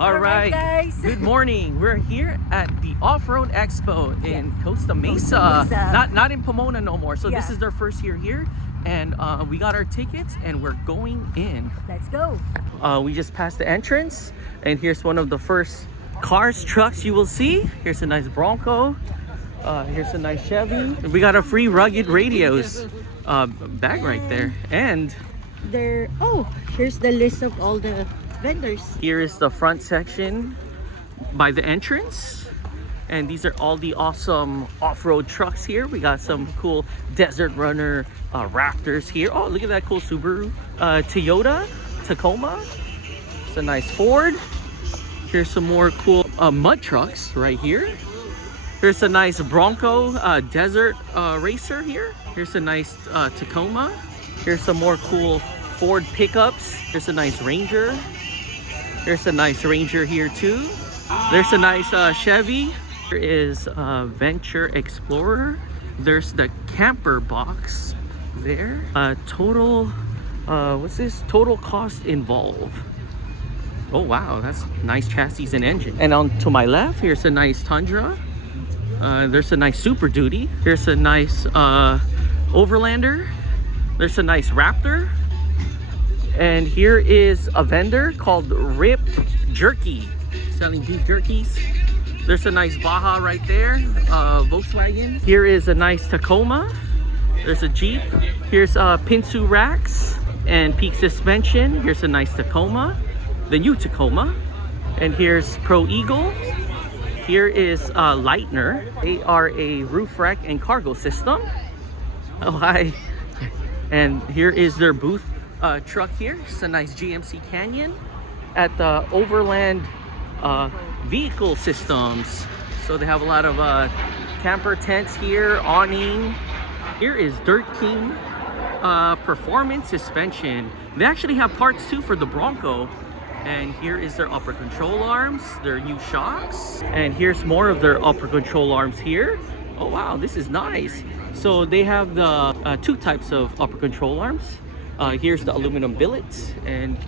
All right, guys. good morning. We're here at the Off-Road Expo in Costa Mesa. Costa Mesa. Not in Pomona no more. So this Yeah. is their first year here, and we got our tickets and we're going in. Let's go. We just passed the entrance, and here's one of the first cars, trucks you will see. Here's a nice Bronco. Here's a nice Chevy. We got a free rugged radios bag right there, and Here's the list of all the vendors. here is the front section by the entrance, and these are all the awesome off-road trucks here. We got some cool Desert Runner Raptors here. Oh, look at that cool Subaru Toyota Tacoma. It's a nice Ford. Here's some more cool mud trucks right here. Here's a nice Bronco Desert Racer here. Here's a nice Tacoma. Here's some more cool Ford pickups. Here's a nice Ranger. There's a nice Ranger here too. There's a nice Chevy. There is Venture Explorer. There's the camper box there. Total, what's this? Total cost involved. Oh wow, that's nice chassis and engine. And on to my left, here's a nice Tundra. There's a nice Super Duty. Here's a nice Overlander. There's a nice Raptor. And here is a vendor called Ripped Jerky, selling beef jerkies. There's a nice Baja right there, Volkswagen. Here is a nice Tacoma. There's a Jeep. Here's Pinsu racks and peak suspension. Here's a nice Tacoma, the new Tacoma. And here's Pro Eagle. Here is Lightner. They are a roof rack and cargo system. Oh, hi. And here is their booth truck here. It's a nice GMC Canyon at the Overland Vehicle Systems. So they have a lot of camper tents here, awning. Here is Dirt King Performance Suspension. They actually have parts too for the Bronco. And here is their upper control arms, their new shocks. And here's more of their upper control arms here. Oh wow, this is nice. So they have the two types of upper control arms. Here's the aluminum billet, and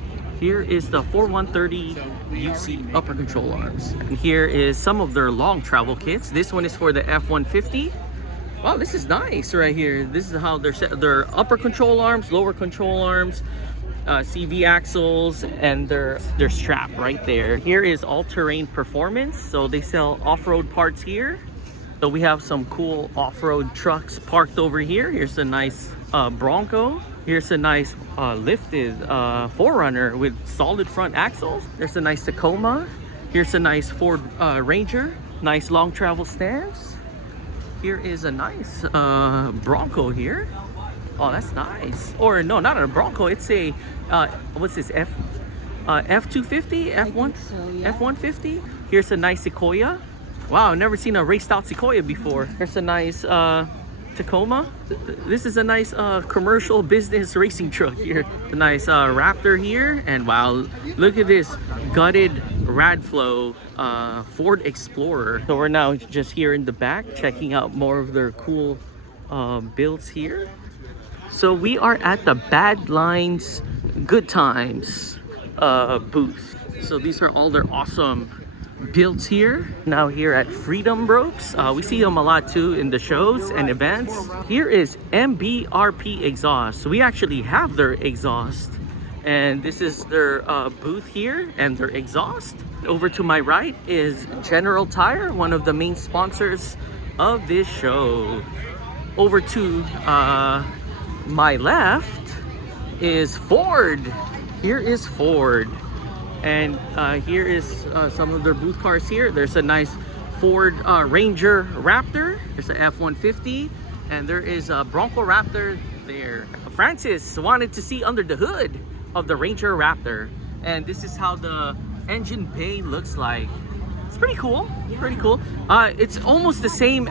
here is the 4130 UC upper control arms. And here is some of their long travel kits. This one is for the F-150. Wow, this is nice right here. This is how they're set. Their upper control arms, lower control arms, CV axles, and their strap right there. Here is all-terrain performance. So they sell off-road parts here. So we have some cool off-road trucks parked over here. Here's a nice Bronco. Here's a nice lifted 4Runner with solid front axles. There's a nice Tacoma. Here's a nice Ford Ranger. Nice long travel stands. Here is a nice Bronco here. Oh, that's nice. Or no, not a Bronco. It's a what's this? F250, F1, so, yeah. F150. Here's a nice Sequoia. Wow, I've never seen a raced out Sequoia before. Here's a nice Tacoma. This is a nice commercial business racing truck here. A nice Raptor here. And wow, look at this gutted Radflow Ford Explorer. So we're now just here in the back checking out more of their cool builds here. So we are at the Bad Lines Good Times booth. So these are all their awesome builds here. Now here at Freedom Ropes. We see them a lot too in the shows and events. Here is MBRP exhaust. So we actually have their exhaust. And this is their booth here and their exhaust. Over to my right is General Tire, one of the main sponsors of this show. Over to my left is Ford. Here is Ford. And here is some of their booth cars here. There's a nice Ford Ranger Raptor. There's an F-150. And there is a Bronco Raptor there. Francis wanted to see under the hood of the Ranger Raptor. And this is how the engine bay looks like. It's pretty cool. Yeah. Pretty cool. It's almost the same.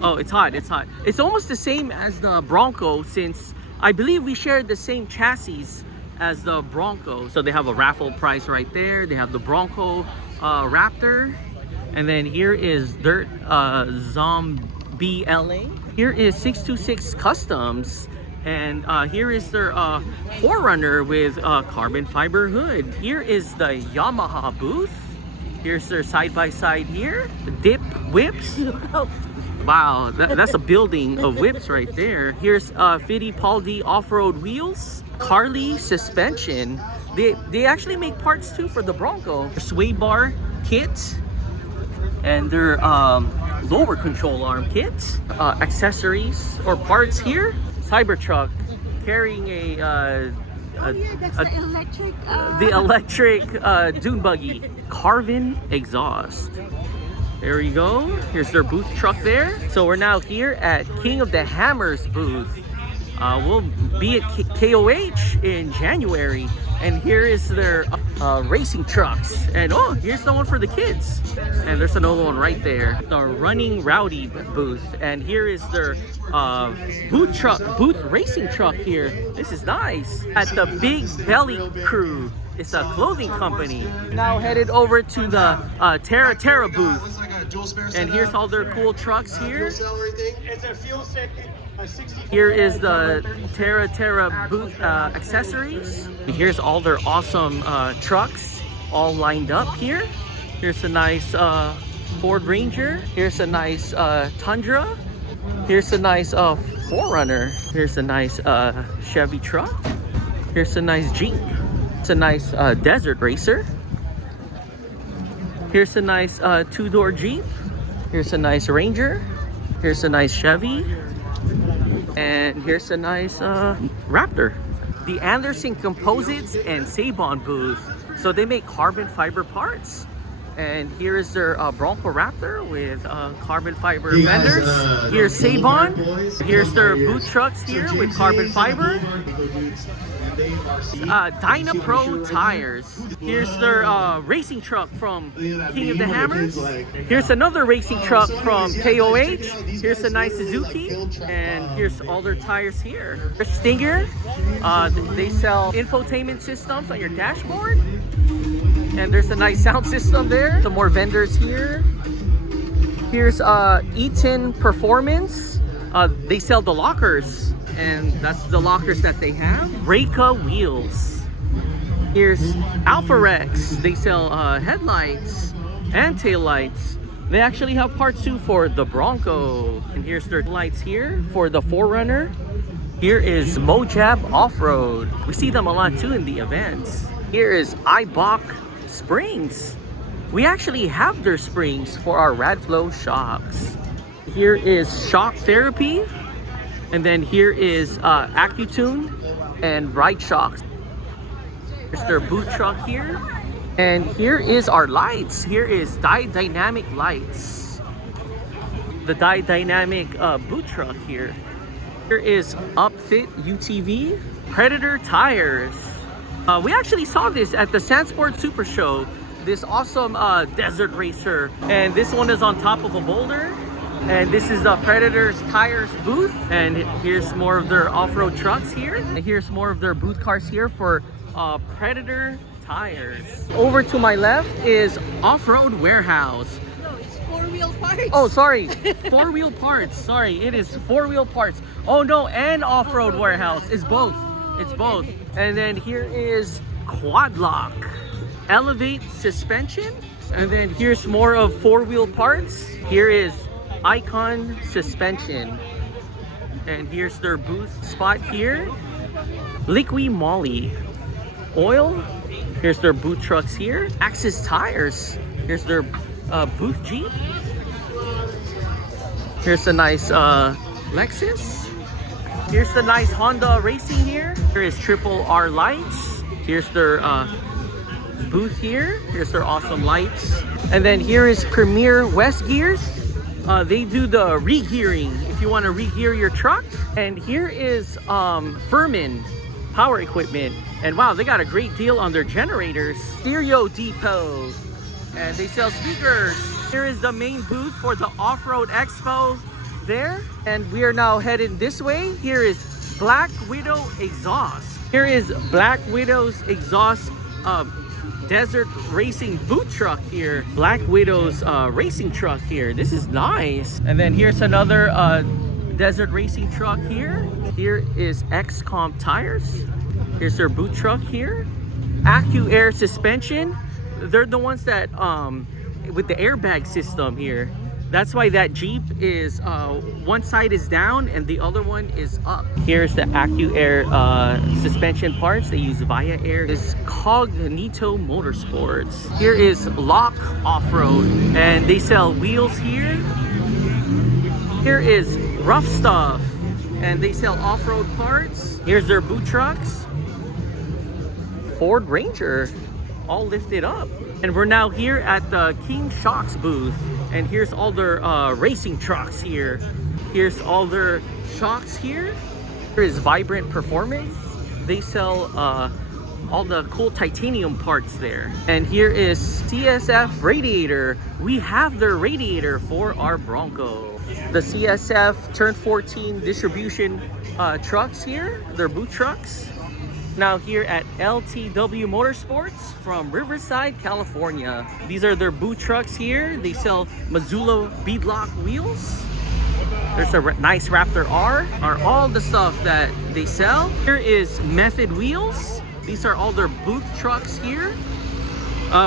Oh, it's hot. It's hot. It's almost the same as the Bronco, since I believe we share the same chassis as the Bronco. So they have a raffle price right there. They have the Bronco Raptor. And then here is Dirt Zombie LA. Here is 626 Customs. And here is their 4Runner with carbon fiber hood. Here is the Yamaha booth. Here's their side-by-side here. Dip whips. Look out. Wow, that's a building of whips right there. Here's Fittipaldi off-road wheels. Carly suspension. They actually make parts too for the Bronco. Sway bar kit. And their lower control arm kit. Accessories or parts here. Cybertruck carrying a Oh yeah, that's the electric. the electric dune buggy. Carvin exhaust. There you go. Here's their booth truck there. So we're now here at King of the Hammers booth. We'll be at KOH in January. And here is their racing trucks. And oh, here's the one for the kids. And there's another one right there. The Running Rowdy booth. And here is their booth racing truck here. This is nice. At the Big Belly Crew. It's a clothing company. Now headed over to the Terra booth. And here's all their cool trucks here. Here is the Terra booth accessories. Here's all their awesome trucks all lined up here. Here's a nice Ford Ranger. Here's a nice Tundra. Here's a nice 4Runner. Here's a nice Chevy truck. Here's a nice Jeep. It's a nice desert racer. Here's a nice two-door Jeep. Here's a nice Ranger. Here's a nice Chevy. And here's a nice Raptor. The Anderson Composites and Sabon booth. So they make carbon fiber parts. And here is their Bronco Raptor with carbon fiber fenders. Here's Sabon. Here's their boot trucks here with carbon fiber. Dynapro tires. Here's their racing truck from King of the Hammers. Here's another racing truck from KOH. Here's a nice Suzuki. And here's all their tires here. There's Stinger. They sell infotainment systems on your dashboard. And there's a nice sound system there. Some more vendors here. Here's Eaton Performance. They sell the lockers. And that's the lockers that they have. Reka Wheels. Here's Alpharex. They sell headlights and taillights. They actually have parts too for the Bronco. And here's their lights here for the 4Runner. Here is Mojab Off-Road. We see them a lot too in the events. Here is Ibach Springs. We actually have their springs for our Radflow shocks. Here is Shock Therapy. And then here is AccuTune and Ride Shocks. There's their boot truck here. And here is our lights. Here is Dynamic Lights. The Dynamic boot truck here. Here is Upfit UTV. Predator tires. We actually saw this at the Sandsport Super Show. This awesome desert racer. And this one is on top of a boulder. And this is the Predator's Tires booth. And here's more of their off-road trucks here. And here's more of their booth cars here for Predator tires. Over to my left is Off-Road Warehouse. No, it's 4-wheel parts. Oh, sorry. 4-wheel parts. Sorry, it is 4-wheel parts. Oh no, and Off-Road Warehouse. It's both. It's both. And then here is Quad Lock. Elevate suspension. And then here's more of 4-wheel parts. Here is Icon suspension. And here's their booth spot here. Liqui Moly oil. Here's their boot trucks here. Axis tires. Here's their booth Jeep. Here's a nice Lexus. Here's the nice Honda Racing here. Here is Triple R lights. Here's their booth here. Here's their awesome lights. And then here is Premier West Gears. They do the re-gearing if you want to re-gear your truck. And here is Furman Power Equipment. And wow, they got a great deal on their generators. Stereo Depot. And they sell speakers. Here is the main booth for the Off-Road Expo there. And we are now headed this way. Here is Black Widow Exhaust. Here is Black Widow's exhaust desert racing boot truck here. Black Widow's racing truck here. This is nice. And then here's another desert racing truck here. Here is XComp tires. Here's their boot truck here. AccuAir suspension. They're the ones that with the airbag system here. That's why that Jeep is one side is down and the other one is up. Here's the AccuAir suspension parts. They use Via Air. This Cognito Motorsports. Here is Lock Off-Road, and they sell wheels here. Here is Rough Stuff, and they sell off-road parts. Here's their boot trucks. Ford Ranger, all lifted up. And we're now here at the King Shocks booth. And here's all their racing trucks here. Here's all their shocks here. Here is Vibrant Performance. They sell all the cool titanium parts there. And here is CSF Radiator. We have their radiator for our Bronco. The CSF Turn 14 distribution trucks here, their boot trucks. Now here at LTW Motorsports from Riverside, California. These are their boot trucks here. They sell Missoula beadlock wheels. There's a nice Raptor R, are all the stuff that they sell. Here is Method Wheels. These are all their booth trucks here.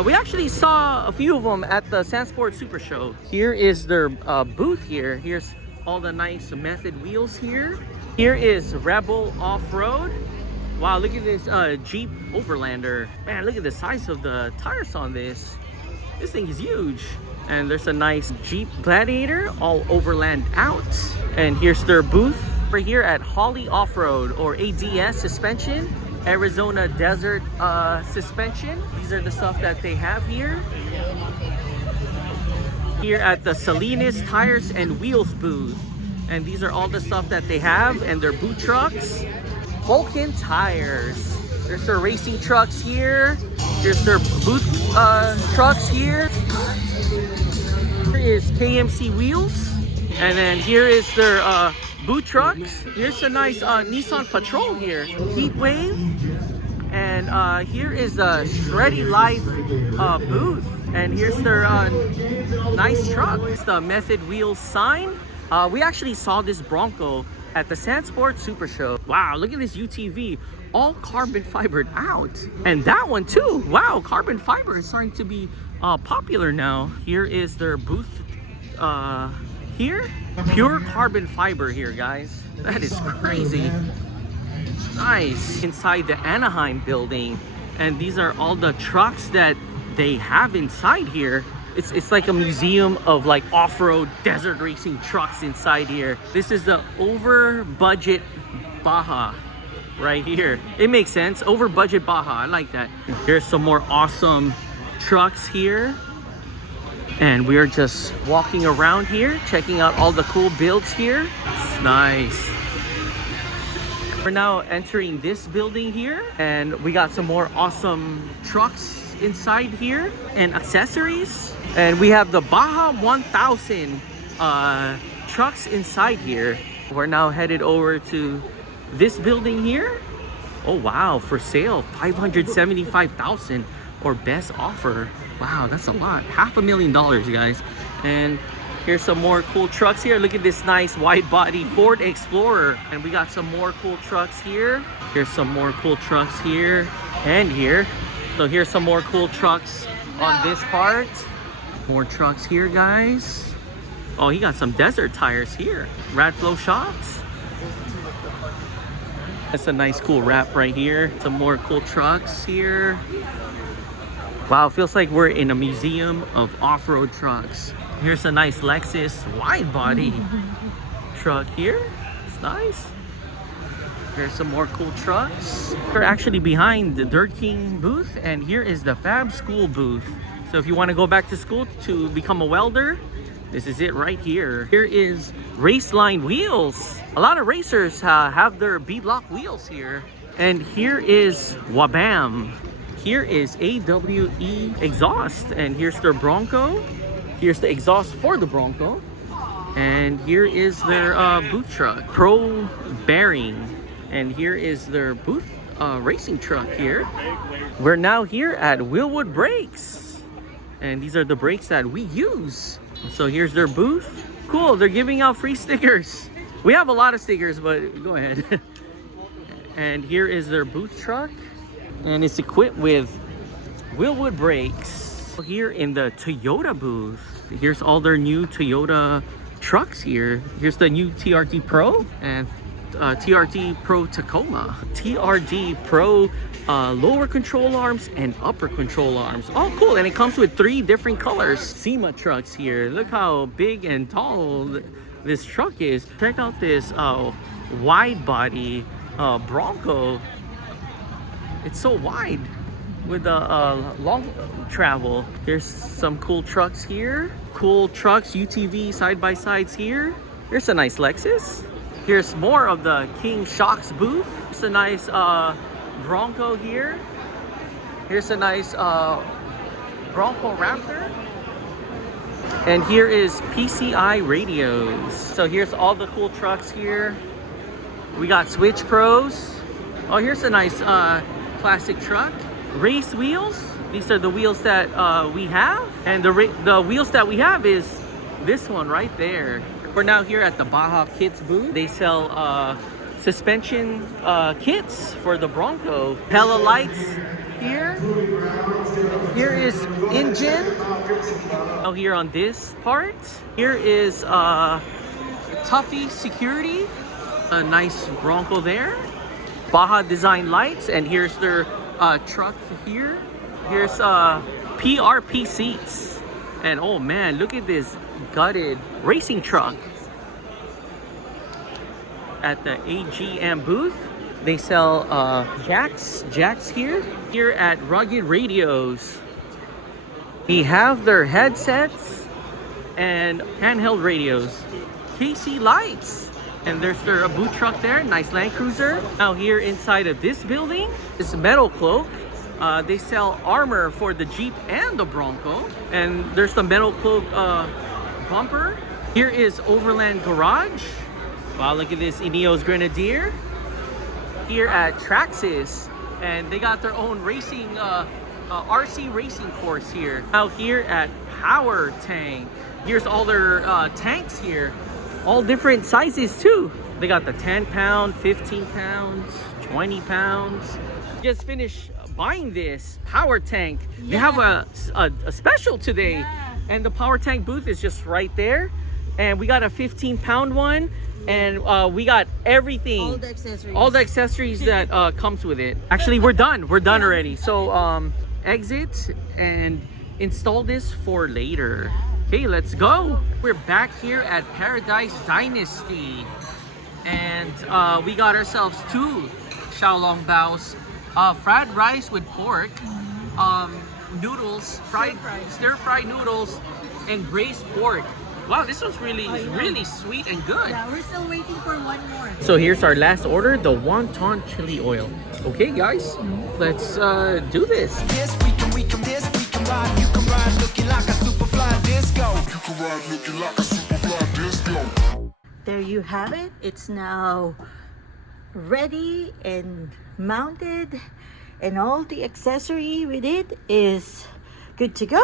We actually saw a few of them at the Sandsport Super Show. Here is their booth here. Here's all the nice Method wheels here. Here is Rebel Off-Road. Wow, look at this Jeep Overlander. Man, look at the size of the tires on this. This thing is huge. And there's a nice Jeep Gladiator, all overland out. And here's their booth. We're here at Holly Off-Road, or ADS suspension. Arizona Desert suspension. These are the stuff that they have here. Here at the Salinas Tires and Wheels booth. And these are all the stuff that they have and their boot trucks. Vulcan Tires. There's their racing trucks here. Here's their booth trucks here. Here is KMC Wheels. And then here is their boot trucks. Here's a nice Nissan Patrol here. Heat Wave. And here is the Shreddy Life booth. And here's their nice truck. It's the Method Wheels sign. We actually saw this Bronco at the Sandsport Super Show. Wow, look at this UTV, all carbon fibered out. And that one too. Wow, carbon fiber is starting to be popular now. Here is their booth here. Pure carbon fiber here, guys. That is crazy. Nice. Inside the Anaheim building. And these are all the trucks that they have inside here. It's like a museum of like off-road desert racing trucks inside here. This is the over budget Baja right here. It makes sense. Over budget Baja. I like that. Here's some more awesome trucks here. And we're just walking around here, checking out all the cool builds here. It's nice. We're now entering this building here, and we got some more awesome trucks inside here and accessories. And we have the Baja 1000 trucks inside here. We're now headed over to this building here. Oh wow, for sale, $575,000 or best offer. Wow, that's a lot. $500,000, guys. And here's some more cool trucks here. Look at this nice wide body Ford Explorer. And we got some more cool trucks here. Here's some more cool trucks here and here. So here's some more cool trucks on this part. More trucks here, guys. Oh, he got some desert tires here. Radflow shocks. That's a nice cool wrap right here. Some more cool trucks here. Wow, feels like we're in a museum of off-road trucks. Here's a nice Lexus wide body truck here. It's nice. Here's some more cool trucks. We're actually behind the Dirt King booth, and here is the Fab School booth. So if you want to go back to school to become a welder, this is it right here. Here is Raceline Wheels. A lot of racers have their beadlock wheels here. And here is Wabam. Here is AWE exhaust, and here's their Bronco. Here's the exhaust for the Bronco. And here is their boot truck, Pro Bearing. And here is their booth racing truck here. We're now here at Willwood Brakes. And these are the brakes that we use. So here's their booth. Cool, they're giving out free stickers. We have a lot of stickers, but go ahead. And here is their booth truck. And it's equipped with Willwood brakes. Here in the Toyota booth, here's all their new Toyota trucks here. Here's the new TRD Pro and TRD Pro Tacoma. TRD Pro lower control arms and upper control arms. Oh, cool. And it comes with 3 different colors. SEMA trucks here. Look how big and tall this truck is. Check out this wide body Bronco. It's so wide with a long travel. There's some cool trucks here. Cool trucks, UTV side-by-sides here. Here's a nice Lexus. Here's more of the King Shocks booth. It's a nice Bronco here. Here's a nice Bronco Raptor. And here is PCI radios. So here's all the cool trucks here. We got Switch Pros. Oh, here's a nice classic truck. Race wheels. These are the wheels that we have. And the wheels that we have is this one right there. We're now here at the Baja Kits booth. They sell suspension kits for the Bronco. Hella lights here. Here is engine. Oh, here on this part. Here is Tuffy security. A nice Bronco there. Baja design lights, and here's their truck here. Here's PRP seats. And oh man, look at this gutted racing truck. At the AGM booth, they sell jacks here. Here at Rugged Radios, we have their headsets and handheld radios. KC lights. And there's their boot truck there, nice Land Cruiser. Now here inside of this building is Metal Cloak. They sell armor for the Jeep and the Bronco. And there's the Metal Cloak bumper. Here is Overland Garage. Wow, look at this Ineos Grenadier. Here at Traxxas. And they got their own racing, RC racing course here. Now here at Power Tank. Here's all their tanks here. All different sizes too. They got the 10 pound, 15 pounds, 20 pounds. Just finished buying this Power Tank. Yeah. They have a special today. Yeah. And the Power Tank booth is just right there. And we got a 15-pound one. And we got everything. All the accessories. All the accessories that comes with it. Actually, we're done. We're done already. So exit and install this for later. Okay, let's go. We're back here at Paradise Dynasty. And we got ourselves 2 Xiaolong Baos. Fried rice with pork. Noodles, stir-fried noodles, and braised pork. Wow, this was really sweet and good. Yeah, we're still waiting for one more. So here's our last order, the wonton chili oil. Okay, guys, let's do this. There you have it. It's now ready and mounted, and all the accessory with it is good to go.